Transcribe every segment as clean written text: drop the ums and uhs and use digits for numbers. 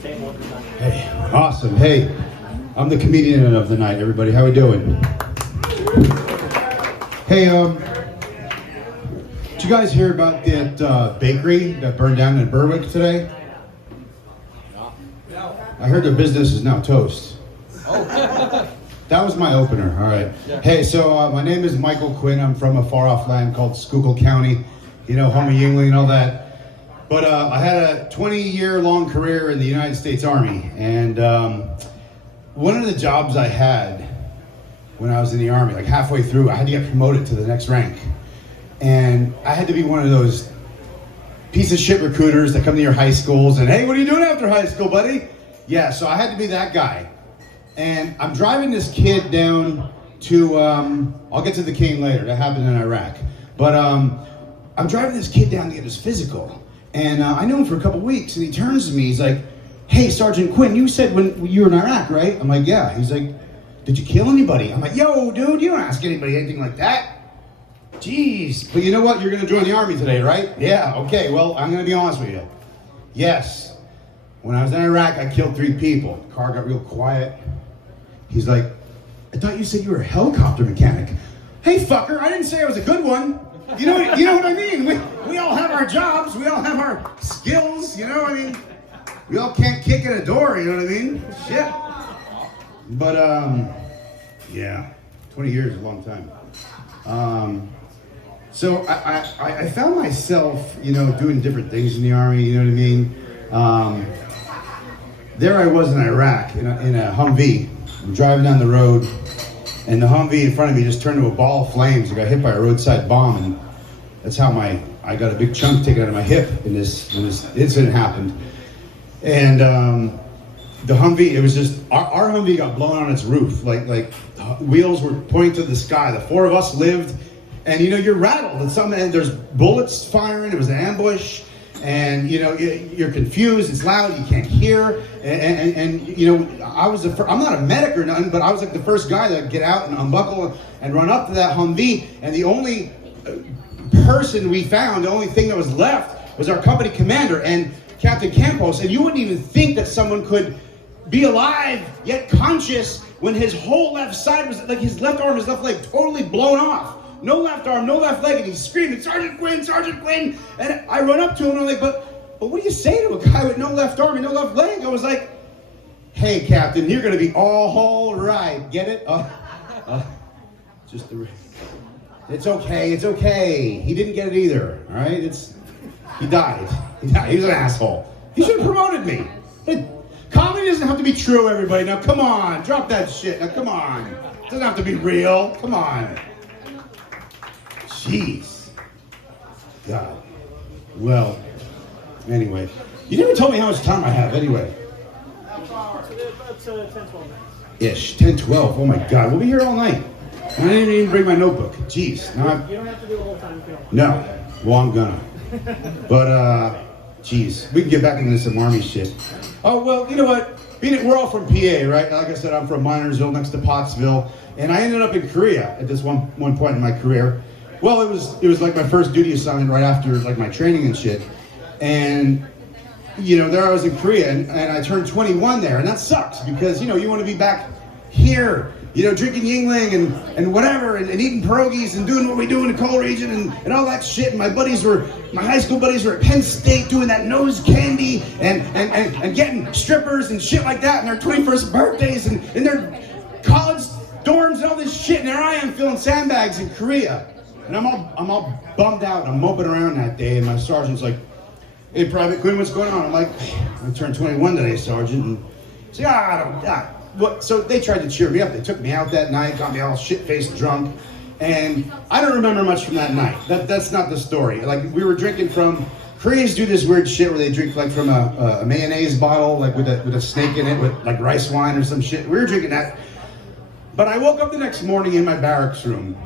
Hey, awesome. Hey, I'm the comedian of the night, everybody. How we doing? Hey, did you guys hear about that bakery that burned down in Berwick today? I heard the business is now toast. That was my opener, all right. Hey, so my name is Michael Quinn. I'm from a far-off land called Schuylkill County. You know, home of Yingling and all that. But I had a 20-year-long career in the United States Army. And one of the jobs I had when I was in the Army, like halfway through, I had to get promoted to the next rank. And I had to be one of those piece of shit recruiters that come to your high schools and, hey, what are you doing after high school, buddy? Yeah, so I had to be that guy. And I'm driving this kid down to, I'll get to the cane later, that happened in Iraq. But I'm driving this kid down to get his physical. And I knew him for a couple weeks, and he turns to me, he's like, hey, Sergeant Quinn, you said when you were in Iraq, right? I'm like, yeah. He's like, did you kill anybody? I'm like, yo, dude, you don't ask anybody anything like that. Jeez. But you know what? You're going to join the Army today, right? Yeah, okay, well, I'm going to be honest with you. Yes. When I was in Iraq, I killed 3 people. The car got real quiet. He's like, I thought you said you were a helicopter mechanic. Hey, fucker, I didn't say I was a good one. You know what I mean? We all have our jobs. We all have our skills, you know? I mean, we all can't kick in a door, you know what I mean? Shit. But, yeah, 20 years is a long time. So I found myself, you know, doing different things in the Army, you know what I mean? There I was in Iraq in a Humvee. I'm driving down the road, and the Humvee in front of me just turned to a ball of flames. I got hit by a roadside bomb, and that's how I got a big chunk taken out of my hip when this incident happened. And the Humvee, it was just, our Humvee got blown on its roof. Like wheels were pointing to the sky. The 4 of us lived, and you know, you're rattled. And there's bullets firing, it was an ambush. And you know, you're confused, it's loud, you can't hear, and you know, I was I'm not a medic or nothing, but I was like the first guy that get out and unbuckle and run up to that Humvee, and the only person we found, the only thing that was left was our company commander and Captain Campos, and you wouldn't even think that someone could be alive yet conscious when his whole left side was, like his left arm, his left leg totally blown off. No left arm, no left leg, and he's screaming, Sergeant Quinn, Sergeant Quinn! And I run up to him and I'm like, but what do you say to a guy with no left arm and no left leg? I was like, hey, Captain, you're gonna be all right. Get it? It's okay, it's okay. He didn't get it either, all right? He died. He was an asshole. He should have promoted me. Comedy doesn't have to be true, everybody. Now, come on, drop that shit. Now, come on. It doesn't have to be real. Come on. Jeez. God. Well, anyway. You never told me how much time I have, anyway. About 10, 12 minutes. Ish. 10, 12. Oh, my God. We'll be here all night. I didn't even bring my notebook. Jeez. You don't have to do the whole time if you don't want. No. Well, I'm gonna. But, jeez. We can get back into some Army shit. Oh, well, you know what? We're all from PA, right? Like I said, I'm from Minersville, next to Pottsville. And I ended up in Korea at this one point in my career. Well, it was like my first duty assignment right after like my training and shit. And, you know, there I was in Korea and I turned 21 there. And that sucks because, you know, you want to be back here, you know, drinking Yingling and whatever and eating pierogies and doing what we do in the coal region and all that shit. And my high school buddies were at Penn State doing that nose candy and getting strippers and shit like that and their 21st birthdays and in their college dorms and all this shit. And there I am filling sandbags in Korea. And I'm all bummed out. I'm moping around that day, and my sergeant's like, "Hey, Private Quinn, what's going on?" I'm like, "I turned 21 today, Sergeant." And he's like, what? So they tried to cheer me up. They took me out that night, got me all shit-faced drunk, and I don't remember much from that night. That's not the story. Like we were drinking from. Koreans do this weird shit where they drink like from a mayonnaise bottle, like with a snake in it, with like rice wine or some shit. We were drinking that. But I woke up the next morning in my barracks room.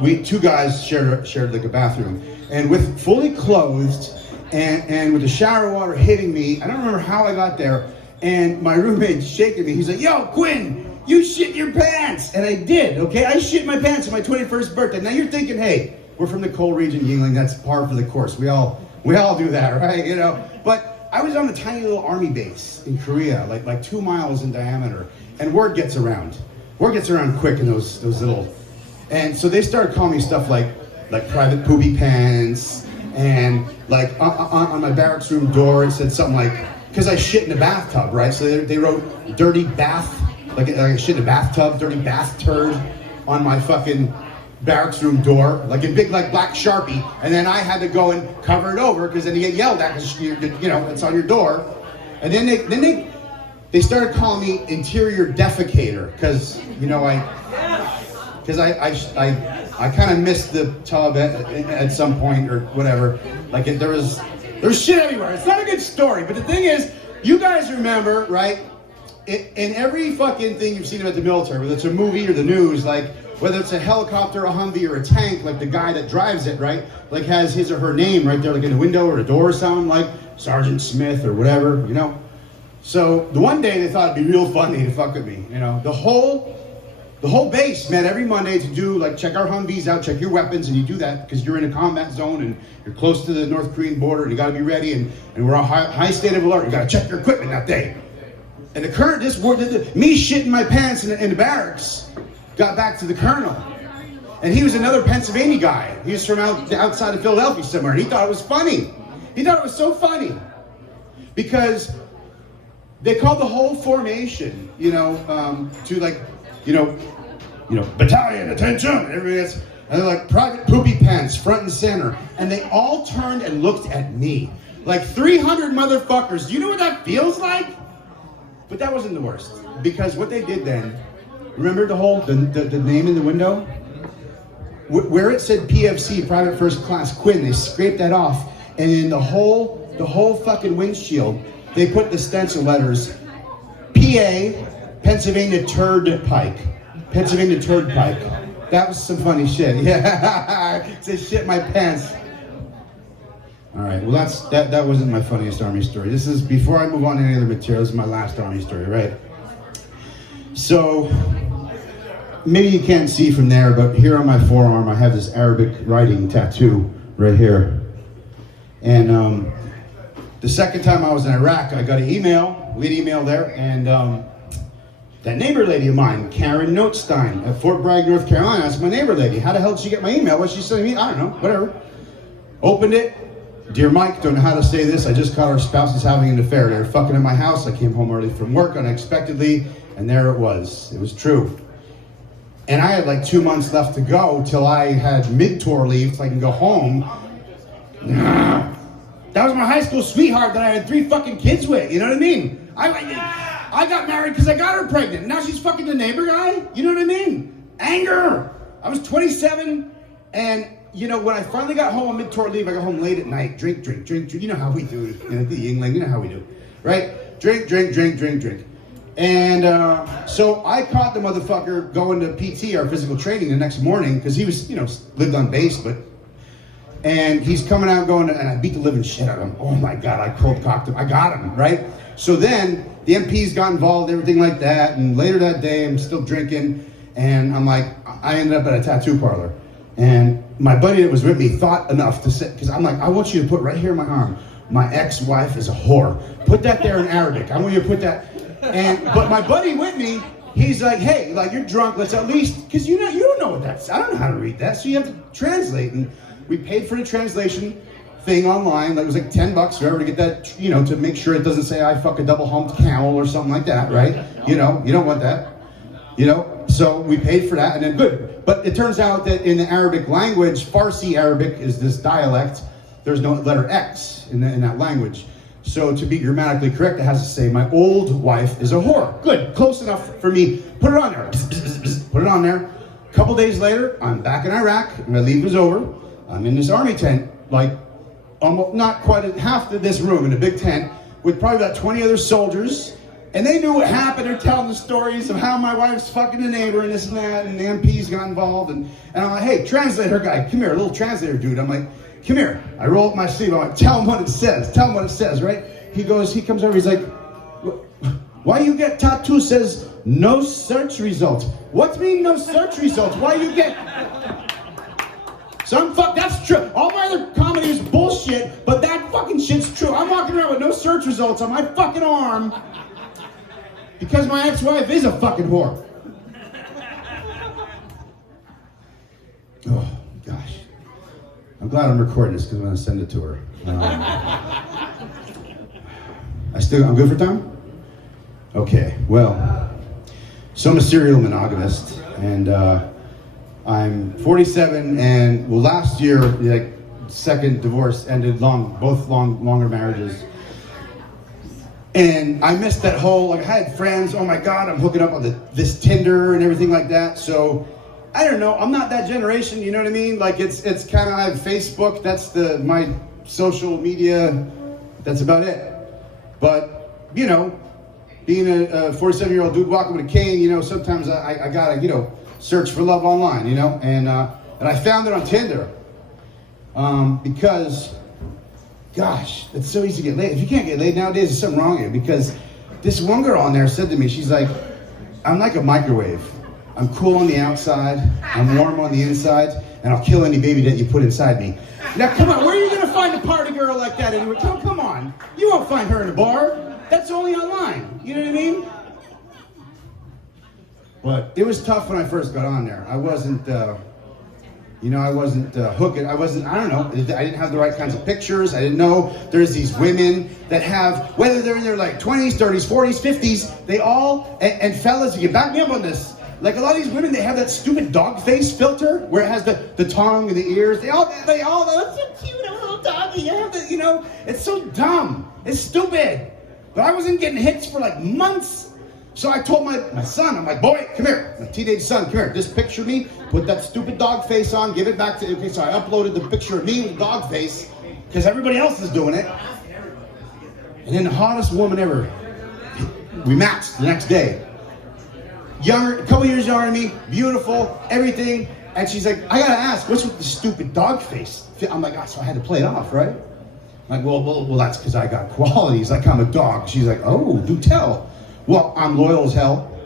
We 2 guys shared like a bathroom, and with fully clothed and with the shower water hitting me. I don't remember how I got there, and my roommate shaking me. He's like, "Yo, Quinn, you shit your pants," and I did. Okay, I shit my pants on my 21st birthday. Now you're thinking, hey, we're from the coal region, Yingling. That's par for the course. We all do that, right? You know, but I was on a tiny little army base in Korea, like 2 miles in diameter, and word gets around. Word gets around quick in those little, and so they started calling me stuff like private poopy pants, and like on my barracks room door it said something like, because I shit in a bathtub, right? So they wrote dirty bath, like I shit in a bathtub, dirty bath turd on my fucking barracks room door, like in big like black Sharpie, and then I had to go and cover it over because then you get yelled at because it's on your door, and then they started calling me interior defecator because I kind of missed the tub at some point or whatever. Like there was shit everywhere. It's not a good story, but the thing is, you guys remember, right? In every fucking thing you've seen about the military, whether it's a movie or the news, like whether it's a helicopter, a Humvee, or a tank, like the guy that drives it, right? Like has his or her name right there, like in the window or a door or something, like Sergeant Smith or whatever, So the one day they thought it'd be real funny to fuck with me, The whole base met every Monday to do check our Humvees out, check your weapons, and you do that because you're in a combat zone and you're close to the North Korean border and you gotta be ready and we're on high state of alert. You gotta check your equipment that day. And me shitting my pants in the barracks got back to the colonel. And he was another Pennsylvania guy. He was from outside of Philadelphia somewhere, and he thought it was funny. He thought it was so funny because they called the whole formation, battalion, attention, and everybody else, and they're like private poopy pants, front and center, and they all turned and looked at me. Like 300 motherfuckers. Do you know what that feels like? But that wasn't the worst, because what they did then, remember the name in the window? Where it said PFC, Private First Class Quinn, they scraped that off, and in the whole fucking windshield, they put the stencil letters, PA, Pennsylvania Turd Pike. Pennsylvania Turd Pike. That was some funny shit. Yeah, it says shit my pants. All right, well that wasn't my funniest Army story. This is, before I move on to any other material, this is my last Army story, right? So, maybe you can't see from there, but here on my forearm I have this Arabic writing tattoo right here. And the second time I was in Iraq, I got an email, lead email there, and that neighbor lady of mine, Karen Notestein at Fort Bragg, North Carolina, that's my neighbor lady. How the hell did she get my email? What she sending me? I don't know, whatever. Opened it. Dear Mike, don't know how to say this. I just caught our spouses having an affair. They were fucking in my house. I came home early from work unexpectedly, and there it was. It was true. And I had like 2 months left to go till I had mid-tour leave so I can go home. That was my high school sweetheart that I had 3 fucking kids with. You know what I mean? I got married because I got her pregnant. Now she's fucking the neighbor guy. You know what I mean? Anger. I was 27, and when I finally got home on mid-tour leave, I got home late at night. Drink. You know how we do it. The Yingling, you know how we do, right? Drink. And so I caught the motherfucker going to PT, our physical training, the next morning, because he was, lived on base, and he's coming out going, and I beat the living shit out of him. Oh my God, I cold cocked him. I got him, right? So then the MPs got involved, everything like that, and later that day I'm still drinking, and I'm like, I ended up at a tattoo parlor. And my buddy that was with me thought enough to say, because I'm like, I want you to put right here in my arm, my ex-wife is a whore. Put that there in Arabic. I want you to put that. But my buddy with me, he's like, hey, you're drunk, let's at least, because you don't know what that's, I don't know how to read that, so you have to translate. And we paid for the translation thing online. It was like $10 or whatever to get that, to make sure it doesn't say I fuck a double-humped camel or something like that, right? You don't want that. So we paid for that, and then good. But it turns out that in the Arabic language, Farsi Arabic is this dialect, there's no letter X in that language. So to be grammatically correct, it has to say, my old wife is a whore. Good, close enough for me. Put it on there. Put it on there. A couple days later, I'm back in Iraq. My leave was over. I'm in this army tent, almost not quite half of this room in a big tent, with probably about 20 other soldiers. And they knew what happened. They're telling the stories of how my wife's fucking the neighbor and this and that, and the MPs got involved. And I'm like, hey, translator guy, come here, a little translator dude. I'm like, come here. I roll up my sleeve. I'm like, tell him what it says, right? He comes over, he's like, why you get tattoo says no search results? What mean no search results? Why you get... So that's true. All my other comedy is bullshit, but that fucking shit's true. I'm walking around with no search results on my fucking arm because my ex-wife is a fucking whore. Oh, gosh. I'm glad I'm recording this because I'm going to send it to her. I'm good for time? Okay, well, so I'm a serial monogamist, and I'm 47, and well, last year, like, second divorce ended longer marriages. And I missed that whole, like, I had friends, oh my God, I'm hooking up on this Tinder and everything like that, so I don't know, I'm not that generation, you know what I mean? Like, it's kind of, I have Facebook, that's my social media, that's about it. But, you know, being a 47-year-old dude walking with a cane, you know, sometimes I gotta, you know, search for love online, you know, and I found it on Tinder, because, gosh, it's so easy to get laid. If you can't get laid nowadays, there's something wrong here, because this one girl on there said to me, she's like, I'm like a microwave. I'm cool on the outside, I'm warm on the inside, and I'll kill any baby that you put inside me. Now, come on, where are you going to find a party girl like that anyway? Come on. You won't find her in a bar. That's only online. You know what I mean? But it was tough when I first got on there. I wasn't hooking. I don't know. I didn't have the right kinds of pictures. I didn't know there's these women that have, whether they're in their like 20s, 30s, 40s, 50s, they all, and fellas, you can back me up on this. Like a lot of these women, they have that stupid dog face filter where it has the tongue and the ears. They all, oh, that's so cute, a little doggy. I have the, you know, it's so dumb. It's stupid. But I wasn't getting hits for like months. So I told my son, I'm like, boy, come here. My teenage son, come here. Just picture me, put that stupid dog face on, give it back to, okay, so I uploaded the picture of me with the dog face because everybody else is doing it. And then the hottest woman ever, we matched the next day. Younger, a couple years younger than me, beautiful, everything. And she's like, I gotta ask, what's with the stupid dog face? I'm like, so I had to play it off, right? I'm like, well, that's because I got qualities, like I'm a dog. She's like, oh, do tell. Well, I'm loyal as hell.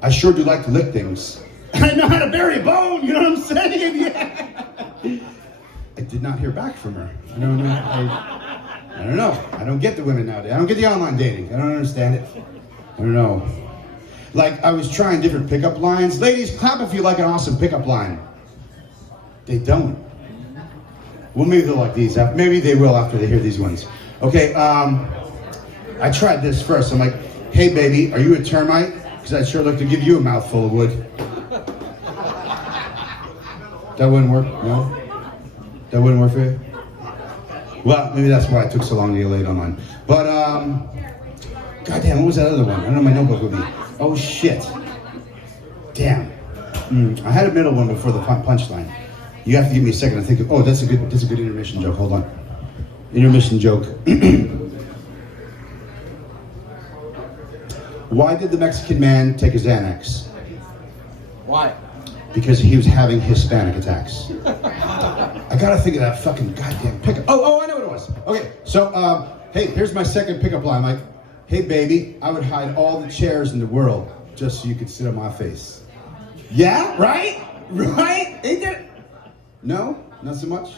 I sure do like to lick things. I know how to bury a bone, you know what I'm saying? Yeah. I did not hear back from her. I don't know. I don't get the women nowadays. I don't get the online dating. I don't understand it. I don't know. Like, I was trying different pickup lines. Ladies, clap if you like an awesome pickup line. They don't. Well, maybe they'll like these. Maybe they will after they hear these ones. Okay, I tried this first. I'm like, hey, baby, are you a termite? Because I'd sure like to give you a mouthful of wood. That wouldn't work? No? That wouldn't work for you? Well, maybe that's why it took so long to get laid online. But, goddamn, what was that other one? I don't know my notebook with me. Oh, shit. Damn. I had a middle one before the punchline. You have to give me a second to think of, oh, that's a good intermission joke. Hold on. Intermission joke. Why did the Mexican man take a Xanax? Why? Because he was having Hispanic attacks. I gotta think of that fucking goddamn pickup. Oh, I know what it was. Okay, so, hey, here's my second pickup line. Like, hey, baby, I would hide all the chairs in the world just so you could sit on my face. Yeah, right? Right? Ain't that? No? Not so much?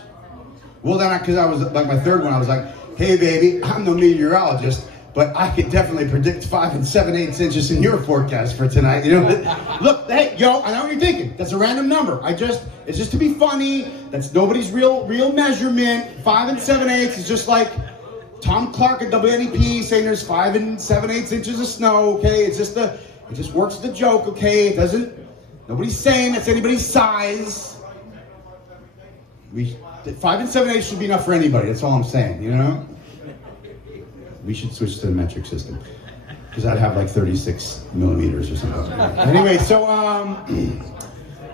Well, then, because I was, like, my third one, I was like, hey, baby, I'm no meteorologist, but I could definitely predict 5 7/8 inches in your forecast for tonight. You know, look, hey, yo, I know what you're thinking. That's a random number. It's just to be funny. That's nobody's real measurement. 5 7/8 is just like Tom Clark at WNEP saying there's 5 7/8 inches of snow. Okay, it just works the joke. Okay, it doesn't. Nobody's saying that's anybody's size. 5 7/8 should be enough for anybody. That's all I'm saying. You know. We should switch to the metric system, because I'd have like 36 millimeters or something. Anyway, so,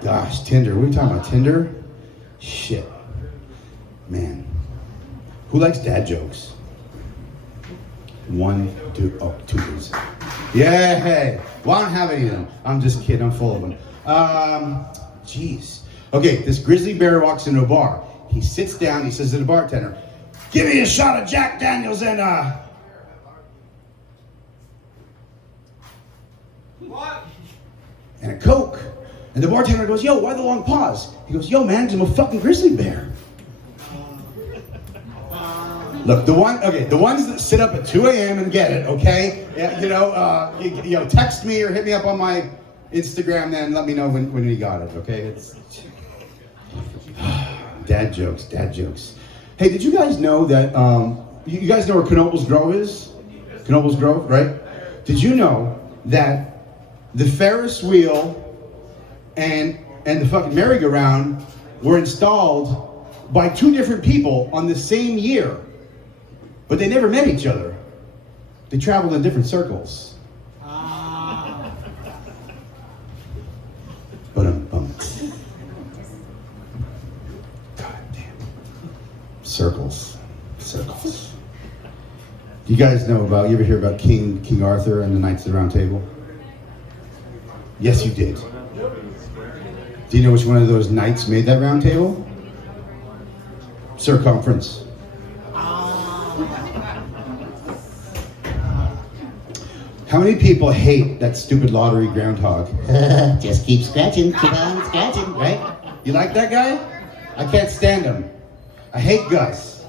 gosh, Tinder. What are we talking about? Tinder? Shit. Man. Who likes dad jokes? 1, 2, oh, 2 dudes. Yeah, hey. Well, I don't have any of them. I'm just kidding. I'm full of them. Jeez. Okay, this grizzly bear walks into a bar. He sits down. He says to the bartender, give me a shot of Jack Daniels and, What? and a Coke. And the bartender goes, yo, why the long pause? He goes, yo, man, 'cause I'm a fucking grizzly bear. Look, the ones that sit up at 2 a.m. and get it, okay? Yeah, text me or hit me up on my Instagram then and let me know when you got it, okay? It's dad jokes. Hey, did you guys know that, you guys know where Knoebels Grove is? Knoebels Grove, right? Did you know that the Ferris wheel and the fucking merry-go-round were installed by 2 different people on the same year? But they never met each other. They traveled in different circles. But God damn. Circles. You guys know about, you ever hear about King Arthur and the Knights of the Round Table? Yes, you did. Do you know which one of those knights made that round table? Circumference. How many people hate that stupid lottery groundhog? Just keep scratching, keep on scratching, right? You like that guy? I can't stand him. I hate Gus.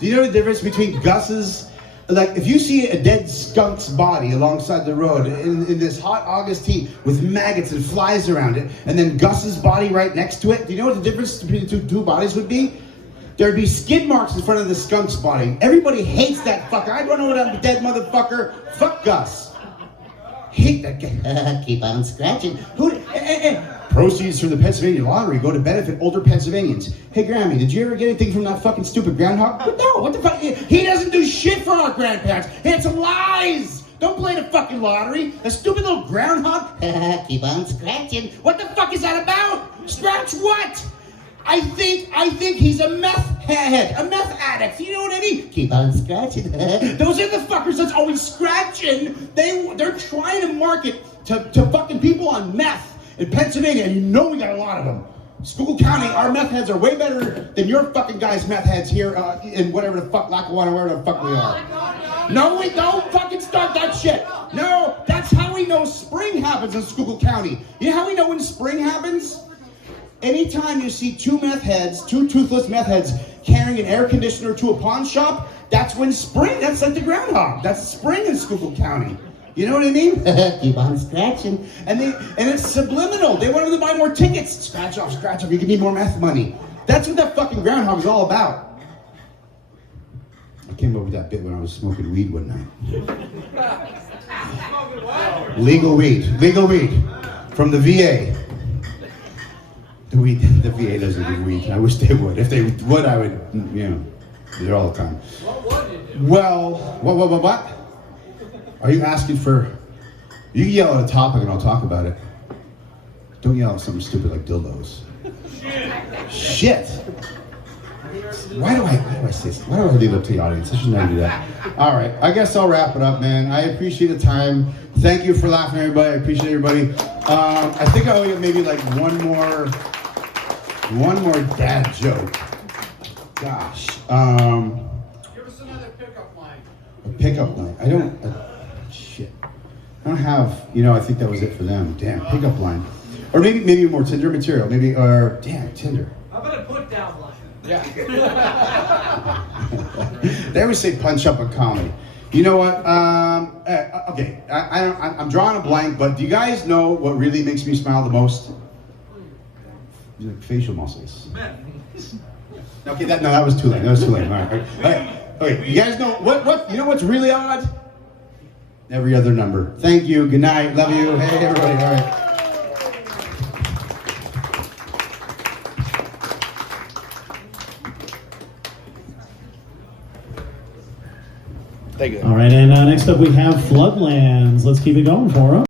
Do you know the difference between Gus's, like if you see a dead skunk's body alongside the road in this hot August heat with maggots and flies around it, and then Gus's body right next to it, do you know what the difference between the two bodies would be? There'd be skid marks in front of the skunk's body. Everybody hates that fucker. I don't know what I'm a dead motherfucker. Fuck Gus. Hate that guy. Keep on scratching. Proceeds from the Pennsylvania lottery go to benefit older Pennsylvanians. Hey, Grammy, did you ever get anything from that fucking stupid groundhog? No, what the fuck? He doesn't do shit for our grandparents. It's lies. Don't play the fucking lottery. A stupid little groundhog. Keep on scratching. What the fuck is that about? Scratch what? I think he's a meth head, a meth addict. You know what I mean? Keep on scratching. Those are the fuckers that's always scratching. They're trying to market to fucking people on meth in Pennsylvania, and you know we got a lot of them. Schuylkill County, our meth heads are way better than your fucking guys' meth heads here in whatever the fuck, Lackawanna, wherever the fuck we are. No, we don't fucking start that shit. No, that's how we know spring happens in Schuylkill County. You know how we know when spring happens? Anytime you see 2 toothless meth heads carrying an air conditioner to a pawn shop, that's when spring, that's like the groundhog. That's spring in Schuylkill County. You know what I mean? Keep on scratching. And it's subliminal. They want them to buy more tickets. Scratch off, you can need more meth money. That's what that fucking groundhog is all about. I came up with that bit when I was smoking weed one night. Legal weed from the VA. The VA doesn't do weed. I wish they would. If they would, I would, do it all the time. What would you do? Well, what? Are you asking for... You can yell at a topic and I'll talk about it. Don't yell at something stupid like dildos. Shit! Why do I say this? Why do I leave it up to the audience? I shouldn't have do that. All right, I guess I'll wrap it up, man. I appreciate the time. Thank you for laughing, everybody. I appreciate everybody. I think I'll get maybe like one more dad joke. Gosh. Give us another pickup line. A pickup line. Shit. I don't have, I think that was it for them. Damn, pickup line. Or maybe more Tinder material. Damn, Tinder. How about a put down line? Yeah. They always say punch up a comedy. You know what? Okay, I'm drawing a blank, but do you guys know what really makes me smile the most? Facial muscles. Okay, that was too late. All right. Okay, you guys know what? You know what's really odd? Every other number. Thank you. Good night. Love you. Hey, everybody. All right. Thank you. All right, and next up we have Floodlands. Let's keep it going for them.